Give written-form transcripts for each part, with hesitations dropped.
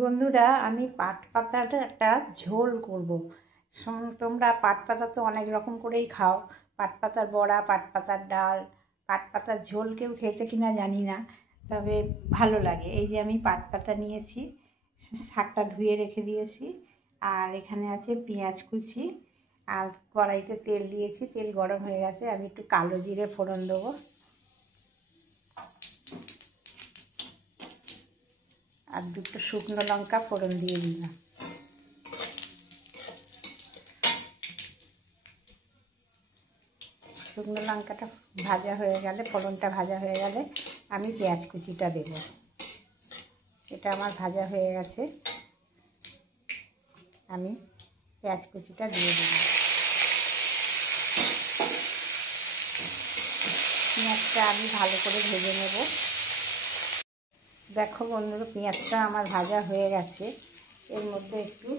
বন্ধুরা, আমি পাট পাতার একটা ঝোল করব। তোমরা পাট পাতা তো অনেক রকম করেই খাও। পাট পাতার বড়া, পাট পাতার ডাল, পাট পাতার ঝোল কেউ খেয়েছে কিনা জানি না, তবে ভালো লাগে। এই যে আমি পাট পাতা নিয়েছি, শাকটা ধুয়ে রেখে দিয়েছি, আর এখানে আছে পেঁয়াজ কুচি, আর কড়াইতে তেল দিয়েছি, তেল গরম হয়ে গেছে। আমি একটু কালো জিরে ফোড়ন দেবো, আর দুটো শুকনো লঙ্কা ফোড়ন দিয়ে দিলাম। শুকনো লঙ্কাটা ভাজা হয়ে গেলে, ফোড়নটা ভাজা হয়ে গেলে আমি পেঁয়াজ কুচিটা দেব। এটা আমার ভাজা হয়ে গেছে, আমি পেঁয়াজ কুচিটা দিয়ে দেব। পেঁয়াজটা আমি ভালো করে ভেজে নেব। দেখো বন্ধুরা, পেঁয়াজটা আমার ভাজা হয়ে গেছে। এর মধ্যে একটু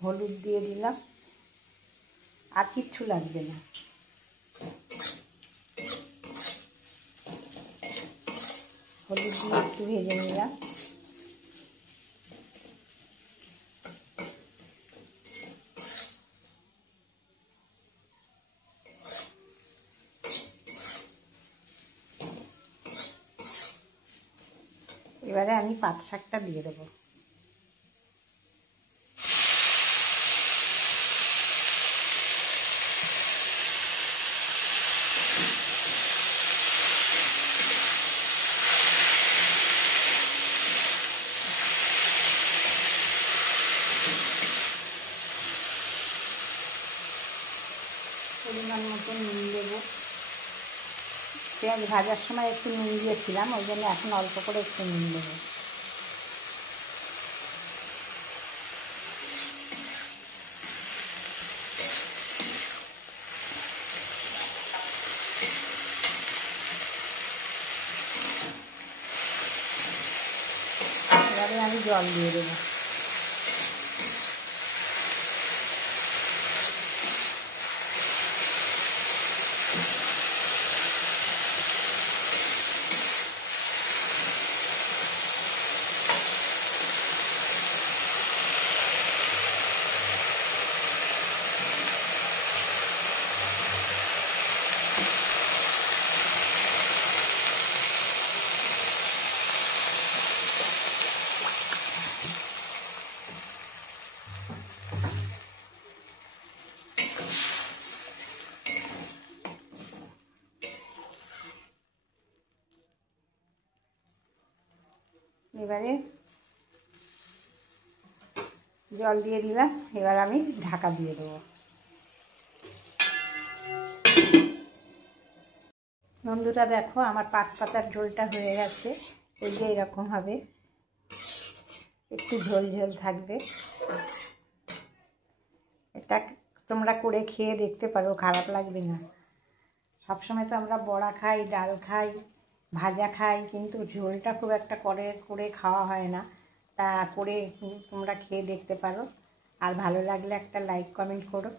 হলুদ দিয়ে দিলাম, আর কিচ্ছু লাগবে না। হলুদ দিয়ে একটু ভেজে নিলাম। এবারে আমি পাট শাকটা দিয়ে দেবো। পরিমাণ মতো নুন দেবো। পেঁয়াজ ভাজার সময় একটু নুন দিয়েছিলাম, ওই জন্য এখন অল্প করে একটু নুন দেবো। এবারে আমি জল দিয়ে দেবো। এবারে জল দিয়ে দিলাম, এবার আমি ঢাকা দিয়ে দেবো। বন্ধুরা দেখো, আমার পাট পাতার ঝোলটা হয়ে গেছে। এই যে এরকম হবে, একটু ঝোল ঝোল থাকবে। এটা তোমরা করে খেয়ে দেখতে পারো, খারাপ লাগবে না। সবসময় তো আমরা বড়া খাই, ডাল খাই, ভাজা খাই, কিন্তু ঝোলটা খুব একটা করে খাওয়া হয় না। তা করে তোমরা খেয়ে দেখতে পারো। আর ভালো লাগলে একটা লাইক কমেন্ট করো।